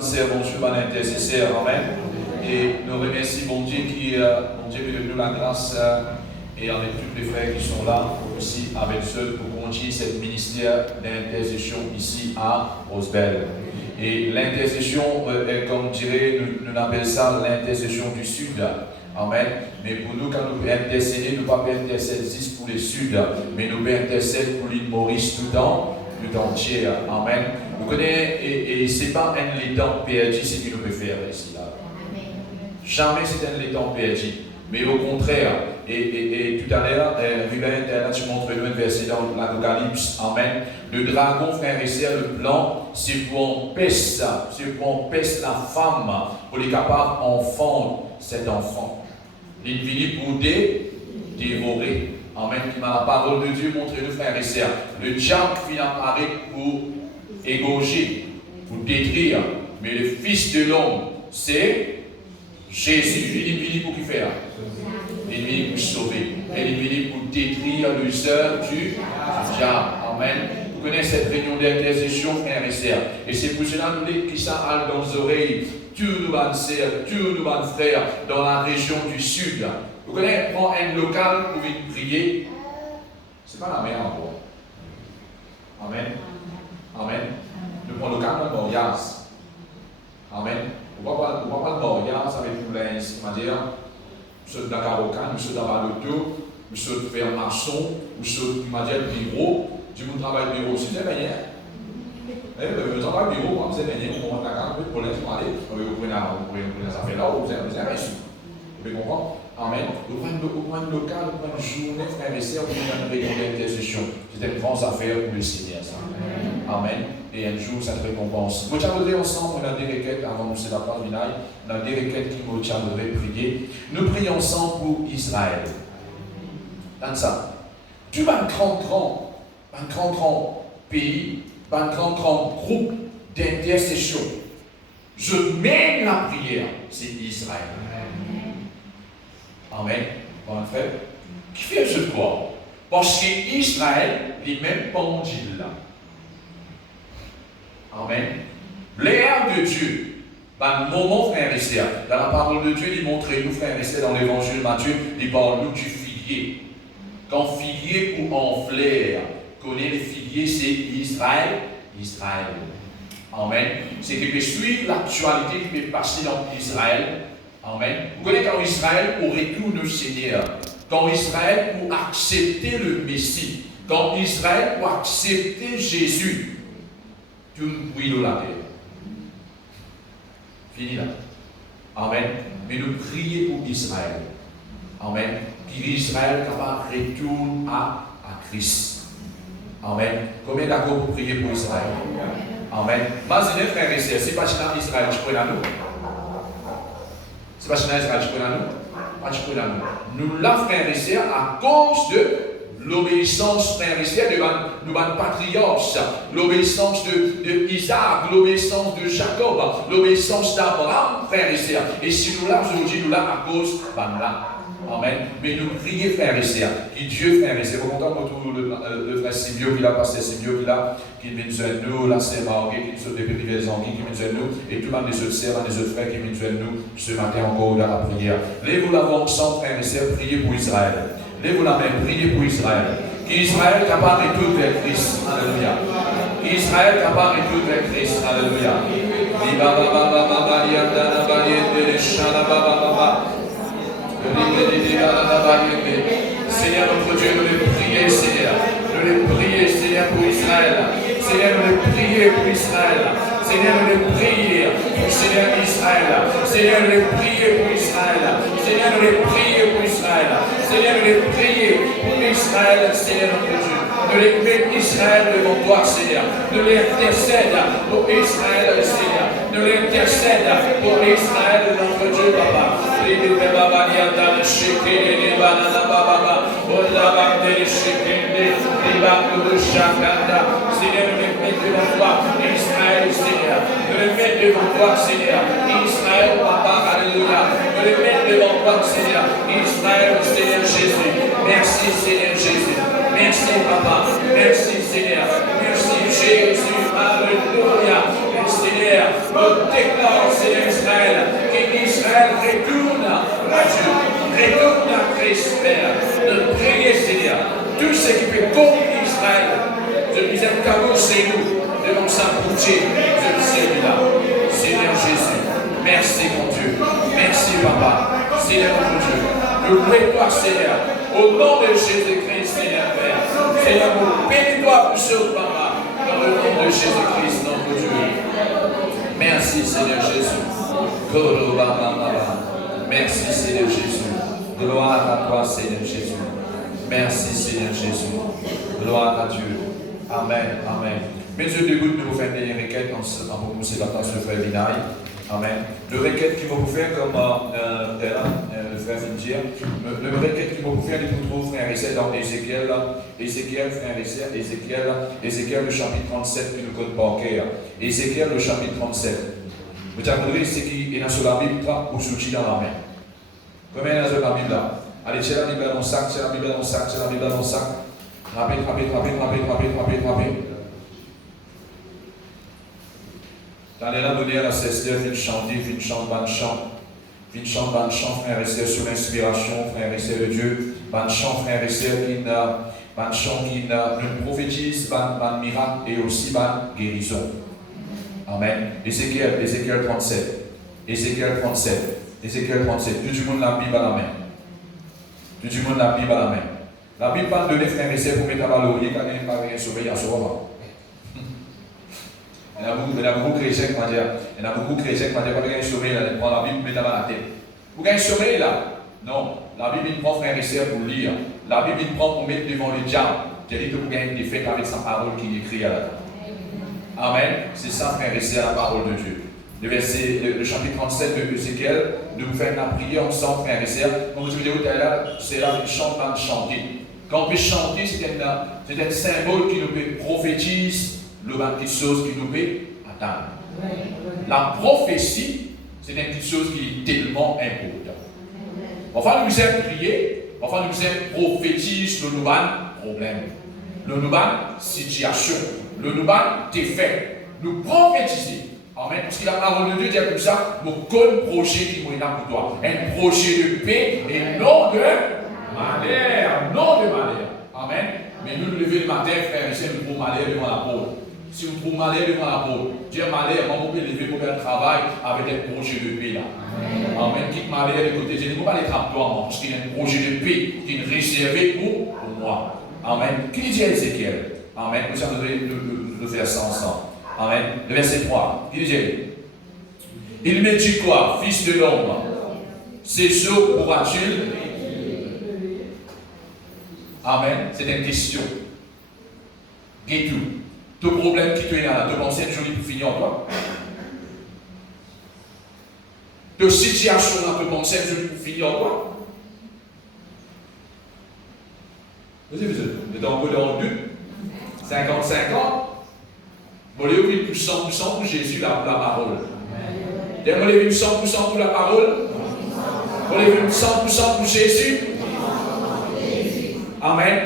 C'est bon Dieu, bon intercesseur, amen. Et nous remercions bon Dieu qui nous donne la grâce et avec tous les frères qui sont là, aussi avec eux pour continuer cette ministère d'intercession ici à Rosebel. Et l'intercession, comme dirait, nous appelons ça l'intercession du Sud. Amen. Mais pour nous, quand nous pouvons intercéder, nous ne pouvons pas intercéder juste pour le Sud, mais nous pouvons intercéder pour l'île Maurice tout entier. Amen. Vous connaissez, et ce n'est pas un l'étang perdu, c'est ce qu'il nous peut faire ici. Là. Jamais c'est un l'étang perdu. Mais au contraire, et tout à l'heure, Ruben, tu montres nous un verset dans l'Apocalypse. Amen. Le dragon, frère et sœur, le plan, c'est pour empêcher ça. C'est pour empêcher la femme, pour les capables d'enfants cet enfant. Il finit pour dévorer. Amen. La parole de Dieu montre nous, frères et sœurs. Le diable finit apparaître pour égorger, pour détruire. Mais le Fils de l'homme, c'est Jésus. Il est venu pour qui faire? Il est venu pour sauver. Il est venu pour détruire les œuvres du diable. Amen. Vous connaissez cette réunion d'intercession, frères et sœurs. Et c'est pour cela que nous disons qui ça a dans nos oreilles. Tous nos sœurs, tous nos frères dans la région du Sud. Vous connaissez, prendre un local pour venir prier. Ce n'est pas la meilleure endroit. Amen. Amen. Nous prenons le local dans le Morias. Amen. On ne va pas le Morias avec nous, c'est-à-dire, nous sommes dans la Carocan, nous sommes dans l'auto, nous sommes faire maçon, nous sommes dans le bureau. Du monde travaille au bureau, c'est bien. Le travail au bureau, c'est bien. On va la carte pour aller, vous prenez les affaires là, vous avez reçu. Vous comprenez? Amen. Vous prenez le local, vous prenez une journée, frères et sœurs, vous prenez une réunion d'intercession. C'est une grande affaire pour le Seigneur, ça. Amen. Et un jour, ça te récompense. Vous tiendrez ensemble, on a des requêtes, avant de nous la part finale, on a des requêtes qui nous tiendrez prier. Nous prions ensemble pour Israël. Dans ça. Tu vas un grand pays, un grand groupe d'intercession. Je mène la prière, c'est Israël. Amen. Bon frère, qui fait ce quoi? Parce qu'Israël n'est même pas mondial là. Amen. L'air de Dieu, dans le moment, frère et sœurs, dans la parole de Dieu, il montre nous, frères et sœurs, dans l'évangile de Matthieu, il parle nous du figuier. Quand figuier ou en fleur, connaît le figuier, c'est Israël. Amen. C'est qu'il peut suivre l'actualité qui peut passer dans Israël. Amen. Vous connaissez quand Israël retourne au Seigneur, quand Israël pour accepter le Messie, quand Israël pour accepter Jésus, tout le bruit de la terre. Fini là. Amen. Mais nous prions pour Israël. Amen. Qu'Israël capable retourne à Christ. Amen. Combien d'accord pour prier pour Israël? Amen. Imaginez, frères et sœurs, c'est pas chez Israël, je prie à nous. C'est pas chez Israël, je prie à nous. Pas je prie à nous. Nous, là, frères et sœurs, à cause de l'obéissance, frères et sœurs, de nos patriarches, l'obéissance de Isaac, l'obéissance de Jacob, l'obéissance d'Abraham, frères et sœurs. Et si nous là, aujourd'hui, nous là, à cause de là. Amen. Mais nous prions, frères et sœurs, que Dieu, frères et sœurs, vous content pour le frère Simio qui l'a passé, Simio qui vient de nous, la sœur Marguerite qui nous a depuis les Anguilles, qui vient de nous, et tout le monde des autres sœurs, des autres frères qui viennent de nous ce matin encore dans la prière. Lèvez-vous la main ensemble, frères et sœurs, priez pour Israël. Lèvez-vous la main, priez pour Israël. Qu'Israël capable et tout vers Christ. Alléluia. Qu'Israël capable et tout vers Christ. Alléluia. Seigneur notre Dieu, nous les prions, Seigneur. Nous les prions, Seigneur, pour Israël. Seigneur, nous les prions pour Israël. Seigneur, nous les prions pour Seigneur Israël. Seigneur, nous les prions pour Israël. Seigneur, nous les prions pour Israël. Seigneur, nous les prions pour Israël, Seigneur notre Dieu. Nous les mettons Israël devant toi, Seigneur. Nous les intercèdons pour Israël, Seigneur. Nous les intercèdons pour Israël, notre Dieu, Papa. Seigneur, nous les mettons devant toi, Israël, Seigneur. Nous les mettons devant toi, Seigneur. Israël, Papa, Alléluia. Nous les mettons devant toi, Seigneur. Israël, Seigneur Jésus. Merci, Seigneur Jésus. Merci, Papa. Merci, Seigneur. Merci, Jésus. Alléluia. Seigneur, Nous déclarons, Seigneur Israël, qu'Israël retourne à Dieu, retourne à Christ, Père. Nous prions, Seigneur, tout ce qui peut contre Israël, de miséricorde, c'est nous, devant sa boutique, de celui-là. Seigneur Jésus, merci mon Dieu, merci Papa, Seigneur mon Dieu, nous louons-toi Seigneur, au nom de Jésus-Christ, Seigneur Père, Seigneur, nous bénis-toi pour ce Papa, dans le nom de Jésus-Christ, notre Dieu. Merci Seigneur Jésus, merci Seigneur Jésus, gloire à toi Seigneur Jésus, merci Seigneur Jésus, gloire à Dieu. Amen, amen. Mais Dieu debout, nous vous faire des requêtes en ce moment où c'est la place de frère Vinaï. Amen. Le requête qui va vous faire comme le frère vient de dire, le requête qui va vous faire, il vous trouve, frère et sœur, dans Ézéchiel, frère et sœur, Ézéchiel, le chapitre 37, qui nous code bancaire. Ézéchiel, le chapitre 37. Vous savez, c'est qui est sur la Bible, ou sous dans la main. Combien est dans la Bible là? Allez, c'est la Bible dans le sac, c'est la Bible dans le sac, c'est la Bible dans le sac. Rapide. Dans les là, donner à la Sester, vient chanter, vient chanter ban chant, frère et sœur, sur l'inspiration, frère et sœur de Dieu, ban chant, frère et sœur, qui nous prophétise, ban miracle et aussi ban guérison. Amen. Ézéchiel 37. Tout le monde la Bible à la main. La Bible parle de les frères et sœurs pour mettre à valorier quand il n'y a pas rien sauvé à ce moment. Il y a beaucoup de chrétiens qui m'ont dit, pas bien sauvé, là, prend la Bible, mettre à la tête. Vous gagnez sauvé là? Non. La Bible, il prend frères et sœurs pour lire. La Bible, il prend pour mettre devant le diable. J'ai dit que vous gagnez des faits avec sa parole qui est écrite à la tête. Amen. C'est ça, frères et sœurs, la parole de Dieu. Le chapitre 37 de Ézéchiel, de vous faire la prière ensemble, frères et sœurs. Comme je vous disais tout à l'heure, c'est là qu'il chante dans le chanter. Quand on peut chanter, c'est un symbole qui nous prophétise le quelque chose qui nous peut atteindre. La prophétie, c'est une petite chose qui est tellement importante. Enfin, nous aimons prier, enfin, nous aimons prophétiser le nouveau problème, le nouveau situation, le nouveau défait. Nous prophétiser. Amen. Parce que la parole de Dieu dit comme ça, mon projet qui est là pour toi. Un projet de paix et non de malheur. Non de malheur. Amen. Mais nous levons le matin, frère et sœurs, nous trouvons malheur devant la porte. Si vous trouvez malheur devant la porte, Dieu malheur, on peut lever pour faire un travail avec un projet de paix là. Amen. Quitte malheur de côté, je ne peux pas les trapper toi, parce qu'il y a un projet de paix qui est réservé pour moi. Amen. Qui dit Ézéchiel? Amen. Nous allons le faire ça ensemble. Amen. Le verset 3. Qui dit? Il me dit quoi, fils de l'homme? Ces eaux pourras-tu? Amen. C'est une question. Dis tout. Tout problème qui te est là, de penser une jolie pour finir en toi. De situation là, de penser une jolie pour finir en toi. Vous savez, vous êtes en peu dans le but. 50-50. Vous voulez ouvrir plus 100% pour Jésus, la parole. Vous voulez ouvrir 100% pour la parole. Vous voulez ouvrir 100% pour Jésus. Amen.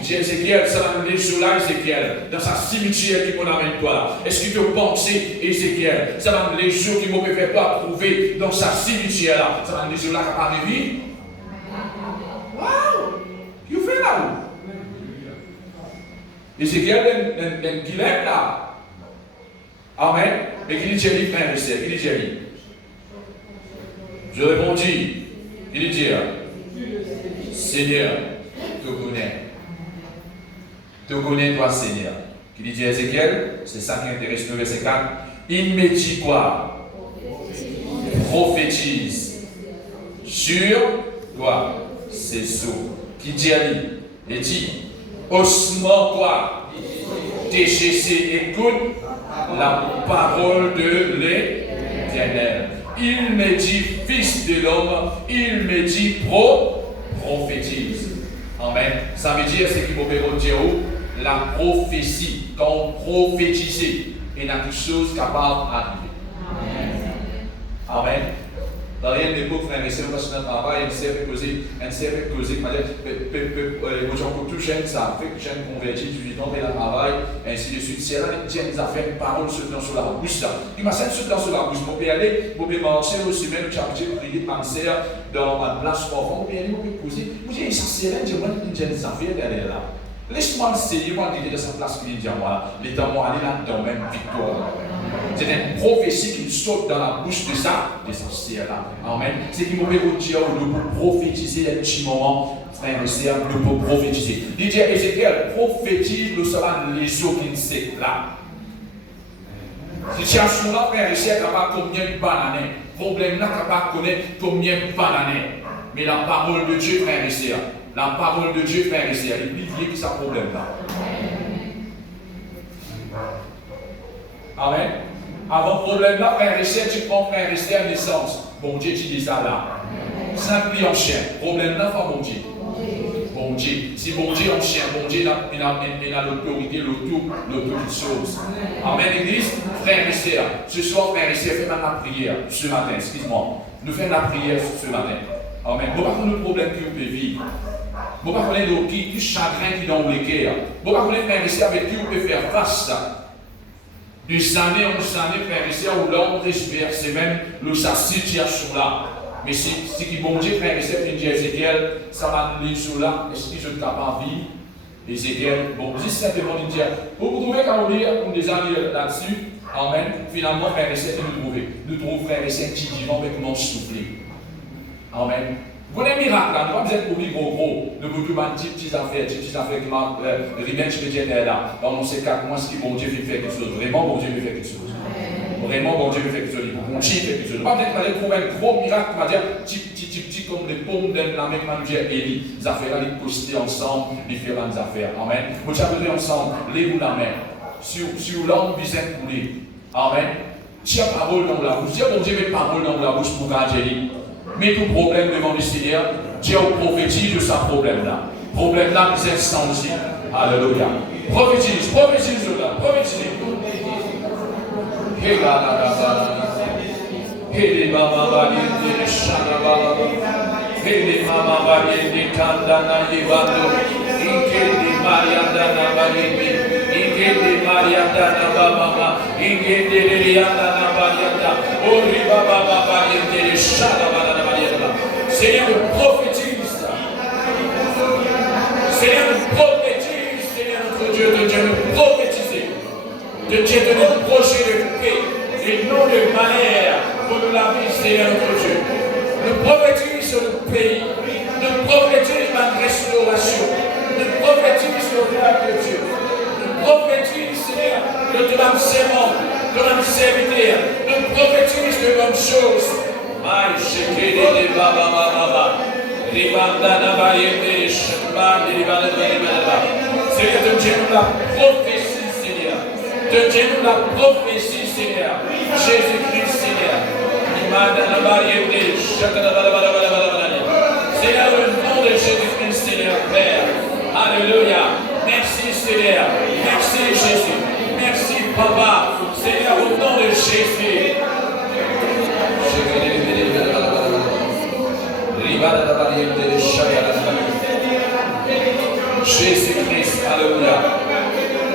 Il dit Ézéchiel, ça va nous dire là, Ézéchiel, dans sa cimetière qui m'en amène toi là. Est-ce qu'il peut penser, Ézéchiel, ça va nous les jours qui m'ont fait pas trouver dans sa cimetière là. Ça va nous dire là qui va arriver. Waouh! Qu'est-ce que fait là? Ézéchiel, il est là. Amen. Et qui dit Jésus, frère et sœur, qui dit Jésus? Je répondis, qui dit Dieu? Seigneur, te connais. Te connais toi, Seigneur. Qui dit Ézéchiel, c'est ça qui intéresse le verset 4. Il me dit quoi? Prophétise sur toi, c'est ça. Qui dit à lui? Il dit, osement quoi? TGC, écoute la parole de l'Éternel. Il me dit, fils de l'homme, il me dit, prophétise. Amen. Ça veut dire, c'est qu'il faut dire la prophétie. Quand on prophétise, il y a quelque chose capable d'arriver. Amen. Dans l'époque, frères et sœurs, parce que notre travail, elle sert à causer, les gens pour tout jeune, ça fait que jeune converti, 18 ans, et la travail, ainsi de suite. Si elle a une affaires, une parole se dans sur la bouche, là. Il m'a dit, se dans sur la bouche, vous pouvez aller, vous pouvez marcher au semaine, vous pouvez prier, penser dans ma place profond, vous pouvez aller, vous pouvez poser. Vous dites, ça c'est là, dis-moi, une jeune affaire, elle est là. Laisse-moi essayer, moi, de sa place, qui dit, voilà, les temps vont aller là-dedans, même victoire. C'est une prophétie qui saute dans la bouche de ça, de ces là. Amen. C'est qu'il m'aurait dit, nous pouvons prophétiser un petit moment, frère et sœur, nous pouvons prophétiser. Il dit, Ézéchiel, prophétise, nous serons les eaux qui ne sont là. Situation là, frère et sœur, tu n'as pas combien de bananes. Problème là, tu n'as pas connaître combien de bananes. Mais la parole de Dieu, frère et sœur, la parole de Dieu, frère et sœur, il y a qui ça problème là. Amen. Avant problème là, frère et sœur, tu prends frère et sœur naissance. Bon Dieu, tu dis ça là. Simple en chien. Problème là, pas bon Dieu. Bon Dieu. Si bon Dieu en chien, bon Dieu, il a l'autorité, toute chose. Amen, Église, frère et sœur. Ce soir, frère et sœur, fais maintenant la prière ce matin. Excuse-moi. Nous faisons la prière ce matin. Amen. Nous ne parlons pas de problème que vous pouvez vivre. Nous ne parlons pas de chagrin qui est dans le cœur. Nous ne parlons pas de frère et sœur avec qui vous pouvez faire face. Des années en années, frère et sœur, où l'homme respire, c'est même sa situation là. Mais si qui bon Dieu, frère et sœur, dit Ézéchiel, ça va aller sur là, est-ce que je suis capable de vivre? Ézéchiel, bon, juste simplement dire, vous trouvez qu'à vous lire, on des années là-dessus, amen, finalement, frère et sœur, nous trouvons frère et sœur qui vivent avec mon soufflé. Amen. Vous avez un miracle, là, nous ne sommes pas pour vivre gros, nous pouvons faire des petites affaires qui m'ont Riben, je peux dire là, pendant ces 4 mois, ce qui bon Dieu fait quelque chose, vraiment bon Dieu fait quelque chose. Vraiment bon Dieu fait quelque chose, bon Dieu fait quelque chose. Pas peut-être aller trouver un gros miracle, on va dire, petit comme les pommes de la même manière, Élie, les affaires, les poster ensemble, différentes affaires. Amen. Vous avez ensemble, les ou la main, sur l'homme visait couler. Amen. Tu as parole dans la bouche, bon Dieu met parole dans la bouche pour garder. Mets tout problème devant le Seigneur, Dieu prophétise de ce problème-là. Problème-là, c'est senti. Alléluia. Prophétise là, prophétise. Seigneur, prophétise. Seigneur, prophétise. Seigneur, notre Dieu, de Dieu, nous prophétiser. De Dieu, de nous projet de paix et non de malheur pour nous la vie, Seigneur, notre Dieu. Nous prophétise sur le pays. Nous prophétise la restauration. Nous prophétise sur l'œuvre de Dieu. Nous prophétise, Seigneur, de ton serment, de ton serviteur. Nous prophétise de bonnes choses. Aïe, checké les baba. Ribanda Nabayé, Shemba, Seigneur, de Dieu nous la prophétie, Seigneur. De Dieu nous la prophétie, Seigneur. Jésus-Christ, Seigneur. Seigneur, au nom de Jésus-Christ, Seigneur, Père. Alléluia. Merci, Seigneur. Merci, Jésus. Merci, Papa. Seigneur, au nom de Jésus. Jésus-Christ, alléluia.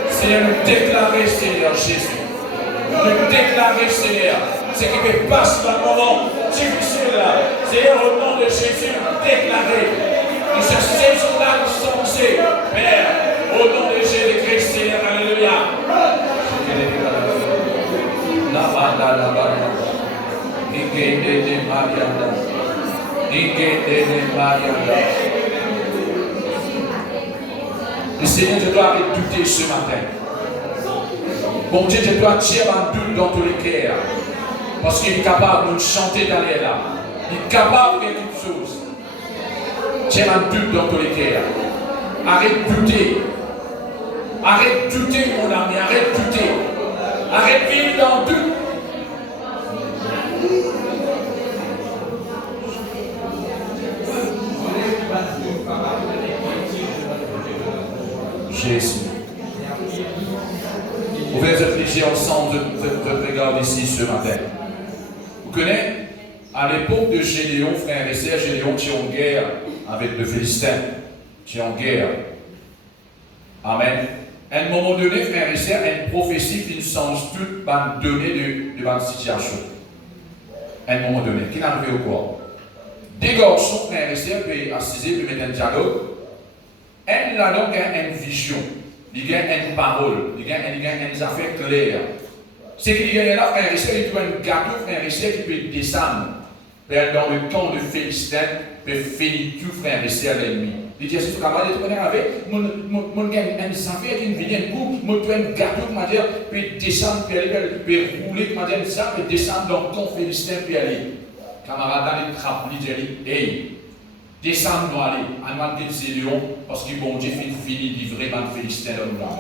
Seigneur, nous déclarer, Seigneur Jésus. Nous déclarer, Seigneur, ce qui me passe dans le moment difficile là. Seigneur, au nom de Jésus, nous déclarer. Nous cherchons là, nous sommes, Père, au nom de Jésus-Christ, Seigneur, alléluia. Le Seigneur, je dois redouter ce matin. Bon Dieu, je dois tirer un doute dans tous les cœurs. Parce qu'il est capable de nous chanter d'aller là. Il est capable de faire toutes choses. Tiens un doute dans tous les cœurs. Arrête de douter. Arrête de douter, mon ami. Arrête de douter. Arrête de vivre dans le doute. Jésus. Vous pouvez réfléchir ensemble de regarder ici ce matin. Vous connaissez À l'époque de Gédéon, frères et sœurs, Gédéon qui est en guerre avec le Philistin, qui est en guerre. Amen. À un moment donné, frères et sœurs, une prophétie qui ne change toute la donnée de la situation. À un moment donné, qui n'arrive au quoi? Des garçons, frères et sœurs, peuvent assiser, peuvent mettre un dialogue. Elle a donc une vision, il y a une parole, il y a une affaire claire. C'est qu'il y a là, frères et sœurs, il y a un gâteau, frères et sœurs, qui peut descendre dans le camp de Philistin, peut finir tout, frères et sœurs, l'ennemi. Il dit, c'est ce qu'on va dire, avec mon affaire qui vient un coup, mon gâteau, comment dire, peut descendre, peut rouler, comment dire, ça, peut descendre dans le camp Philistin, peut aller. Camarade, dans les trappes, il dit, hey, descendre, nous aller, en mode de Léon, parce que bon Dieu finit de livrer dans le Philistin dans le monde.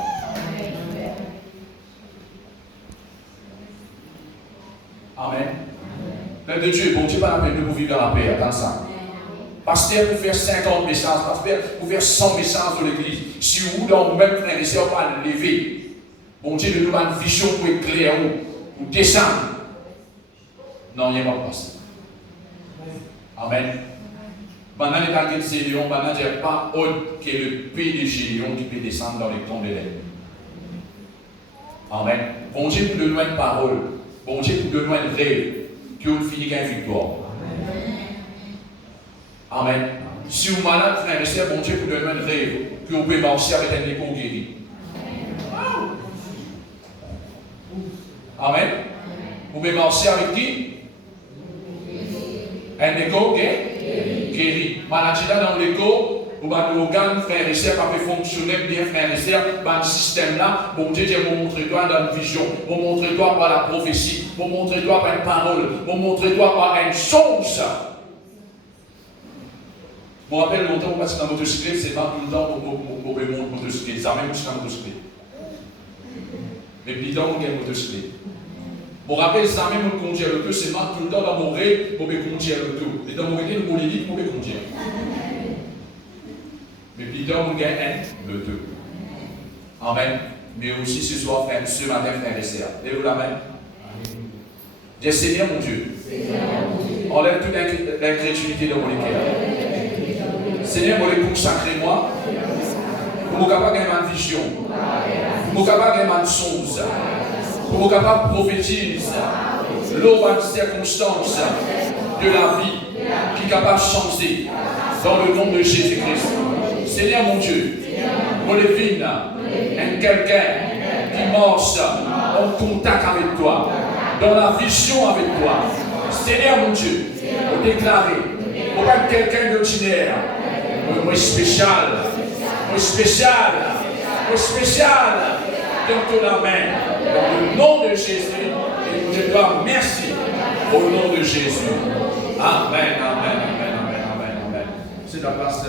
Amen. Père de Dieu, bon Dieu, pas la peine de vous vivre dans la paix, dans ça. Pasteur, pour faire 50 messages, pasteur, pour faire 100 messages de l'église, si vous, dans vous-même, frères et sœurs, pas lever, bon Dieu, de nous avoir une vision pour éclairer, pour descendre. Non, il n'y a pas de pasteur. Amen. Maintenant, les gens qui sont Léon, maintenant, il n'y a pas autre que le PDG Léon qui peut descendre dans les camps de l'ennemi. Amen. Bon Dieu, pour donner une parole. Bon Dieu, pour donner un rêve. Qui ont fini qu'une victoire. Amen. Si vous malade, frère et sœur, bon Dieu, pour donner un rêve. Que vous pouvez marcher avec un écho guéri. Amen. Vous pouvez marcher avec qui? Un écho guéri. Malade dans l'écho. Ou l'organe, frère et sœur, pas fonctionner bien, frère et sœur, dans le système-là, bon Dieu, vous montrez-toi dans une vision, vous montrez-toi par la prophétie, vous montrez-toi par une parole, vous montrez-toi par une chose. Je me rappelle longtemps, on passe dans la motocyclette, c'est pas tout le temps pour monter la motocyclette, ça même aussi dans la motocyclette. Mais puis dans une motocyclette. Je me rappelle, ça même on conduit le peu, c'est pas tout le temps dans mon rêve, pour conduire le tout. Et dans mon rêve, on dit pour conduire. Mais puis dans mon gain, le deux. Amen. Mais aussi ce soir, frère, ce matin, frère et sœur. Lève-vous la main. Dis Seigneur mon Dieu. Enlève toute l'incrédulité dans mon cœur. Seigneur, moi les consacrez-moi. Pour me capable de ma vision. Pour me capable de ma chose. Pour me capable de prophétiser. L'eau de circonstance de la vie qui est capable de changer dans le nom de Jésus-Christ. Seigneur mon Dieu, mon divine, quelqu'un qui marche en contact avec toi, dans la vision avec toi. Seigneur mon Dieu, pour déclarer, pour être quelqu'un d'ordinaire, moi spécial, dans ton main, dans le nom de Jésus, et je te dois merci au nom de Jésus. Amen, amen, amen, amen, amen, amen. C'est la place.